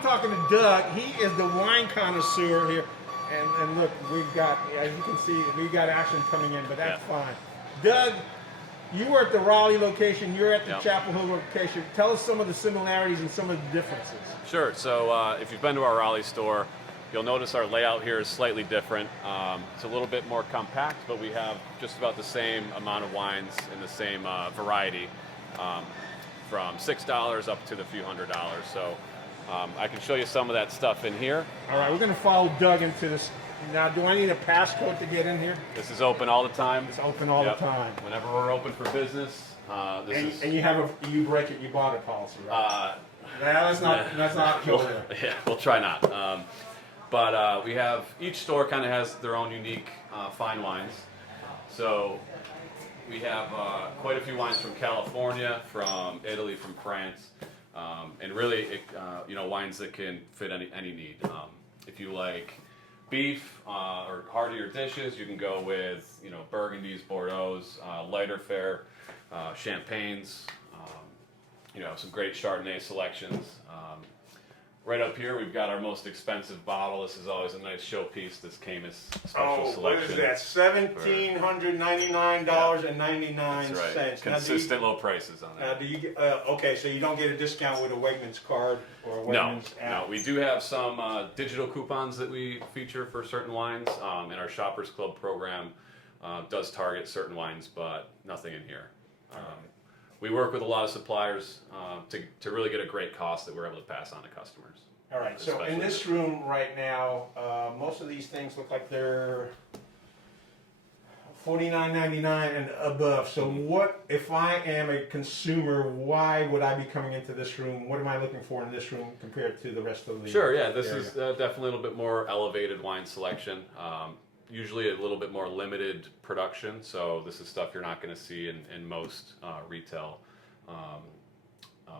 I'm talking to Doug. He is the wine connoisseur here. And look, we've got, as you can see, we've got action coming in, but that's fine. Doug, you were at the Raleigh location. You're at the Chapel Hill location. Tell us some of the similarities and some of the differences. Sure. So if you've been to our Raleigh store, you'll notice our layout here is slightly different. It's a little bit more compact, but we have just about the same amount of wines in the same variety, from $6 up to the few $100s. So I can show you some of that stuff in here. All right, we're going to follow Doug into this. Now, do I need a passcode to get in here? This is open all the time. It's open all the time. Whenever we're open for business. And you have you break it, you bought a policy, right? Let's not go there. Yeah, we'll try not. But we have, each store kind of has their own unique fine wines. So we have quite a few wines from California, from Italy, from France, and really, wines that can fit any need. If you like beef or heartier dishes, you can go with Burgundies, Bordeaux, lighter fare, champagnes. Some great Chardonnay selections. Right up here, we've got our most expensive bottle. This is always a nice showpiece. This Caymus special selection. What is that? $1,799.99. That's right. Consistent low prices on that. Do you okay? So you don't get a discount with a Wegmans card or a Wegmans app? No, we do have some digital coupons that we feature for certain wines, and our Shoppers Club program does target certain wines, but nothing in here. We work with a lot of suppliers to really get a great cost that we're able to pass on to customers. All right, so in this room right now, most of these things look like they're $49.99 and above. So what, if I am a consumer, why would I be coming into this room? What am I looking for in this room compared to the rest of the Sure, yeah, this area? is definitely a little bit more elevated wine selection. Usually a little bit more limited production, so this is stuff you're not going to see in most retail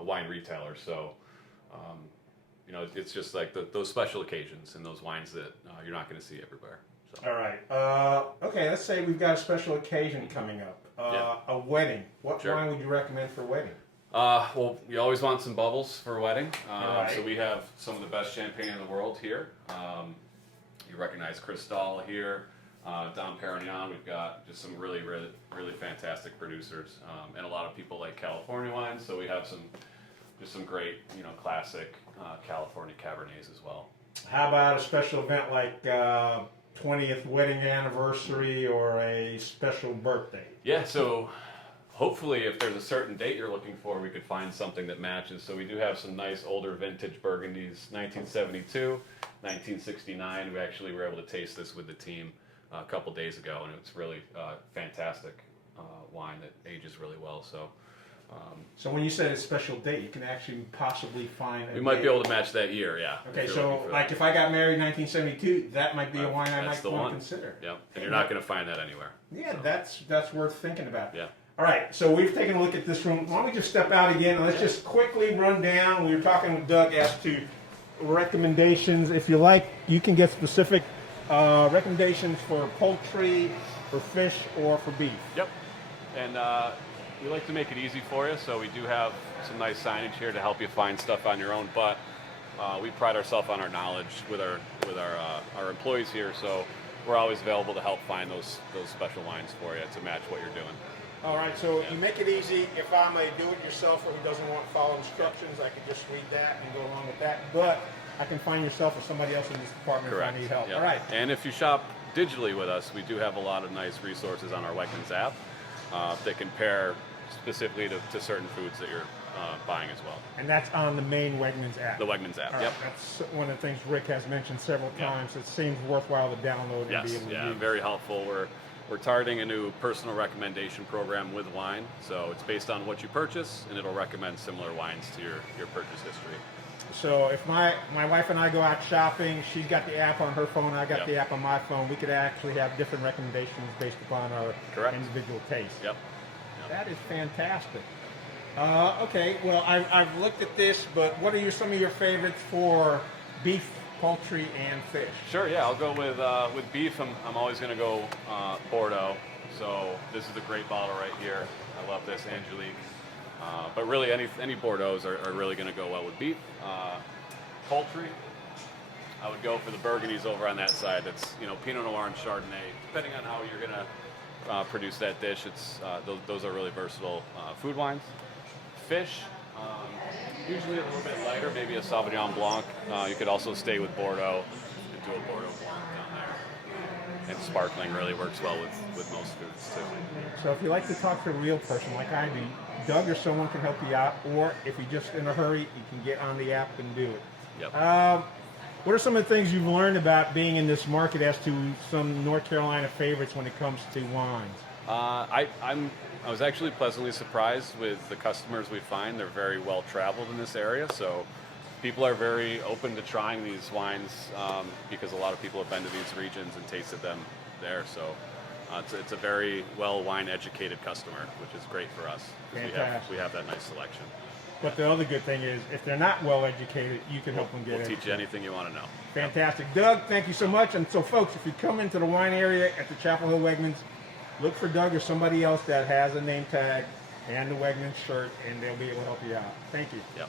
wine retailers. So, it's just like those special occasions and those wines that you're not going to see everywhere. So. All right. Okay, let's say we've got a special occasion coming up. A wedding. What wine would you recommend for a wedding? Well, you always want some bubbles for a wedding. Right. So we have some of the best champagne in the world here. You recognize Cristal here, Dom Perignon. We've got just some really, really, really fantastic producers, and a lot of people like California wines. So we have some great, classic California Cabernets as well. How about a special event like 20th wedding anniversary or a special birthday? Yeah. So hopefully, if there's a certain date you're looking for, we could find something that matches. So we do have some nice older vintage Burgundies, 1972. 1969. We actually were able to taste this with the team a couple days ago, and it's really fantastic wine that ages really well. So, so when you said a special date, you can actually possibly find. We might be able to match that year, yeah. Okay, so like if I got married in 1972, that might be a wine I might want to consider. Yeah, and you're not going to find that anywhere. Yeah, so. that's worth thinking about. Yeah. All right, so we've taken a look at this room. Why don't we just step out again and let's just quickly run down. We were talking with Doug as to recommendations. If you like, you can get specific recommendations for poultry, for fish, or for beef. Yep. And we like to make it easy for you, so we do have some nice signage here to help you find stuff on your own. But we pride ourselves on our knowledge with our employees here, so we're always available to help find those special wines for you to match what you're doing. All right, so you make it easy. If I'm a do-it-yourselfer who doesn't want to follow instructions, I can just read that and go along with that. But I can find yourself or somebody else in this department if I need help. Yep. All right. And if you shop digitally with us, we do have a lot of nice resources on our Wegmans app that can pair specifically to certain foods that you're buying as well. And that's on the main Wegmans app. The Wegmans app. Right. Yep. That's one of the things Rick has mentioned several times. It seems worthwhile to download and be able to use. Very helpful. We're targeting a new personal recommendation program with wine. So it's based on what you purchase, and it'll recommend similar wines to your purchase history. So if my wife and I go out shopping, she's got the app on her phone, I got the app on my phone, we could actually have different recommendations based upon our individual taste. Yep. That is fantastic. Okay, well, I've looked at this, but what are some of your favorites for beef, poultry, and fish? Sure, yeah, I'll go with beef. I'm always going to go Bordeaux. So this is a great bottle right here. I love this, Angelique. But really, any Bordeaux's are really going to go well with beef. poultry, I would go for the Burgundies over on that side. That's, you know, Pinot Noir and Chardonnay. Depending on how you're gonna produce that dish, it's those are really versatile food wines. Fish, usually a little bit lighter, maybe a Sauvignon Blanc. You could also stay with Bordeaux and do a Bordeaux Blanc down there. And sparkling really works well with most foods too. So if you like to talk to a real person like I do, Doug or someone can help you out, or if you're just in a hurry, you can get on the app and do it. Yep. What are some of the things you've learned about being in this market as to some North Carolina favorites when it comes to wines? I was actually pleasantly surprised with the customers we find. They're very well traveled in this area, so people are very open to trying these wines because a lot of people have been to these regions and tasted them there. So it's a very well wine educated customer, which is great for us. We have that nice selection. But the other good thing is, if they're not well educated, you can help them get it. We'll teach you anything you want to know. Fantastic. Doug, thank you so much. And so, folks, if you come into the wine area at the Chapel Hill Wegmans, look for Doug or somebody else that has a name tag and the Wegmans shirt, and they'll be able to help you out. Thank you. Yep.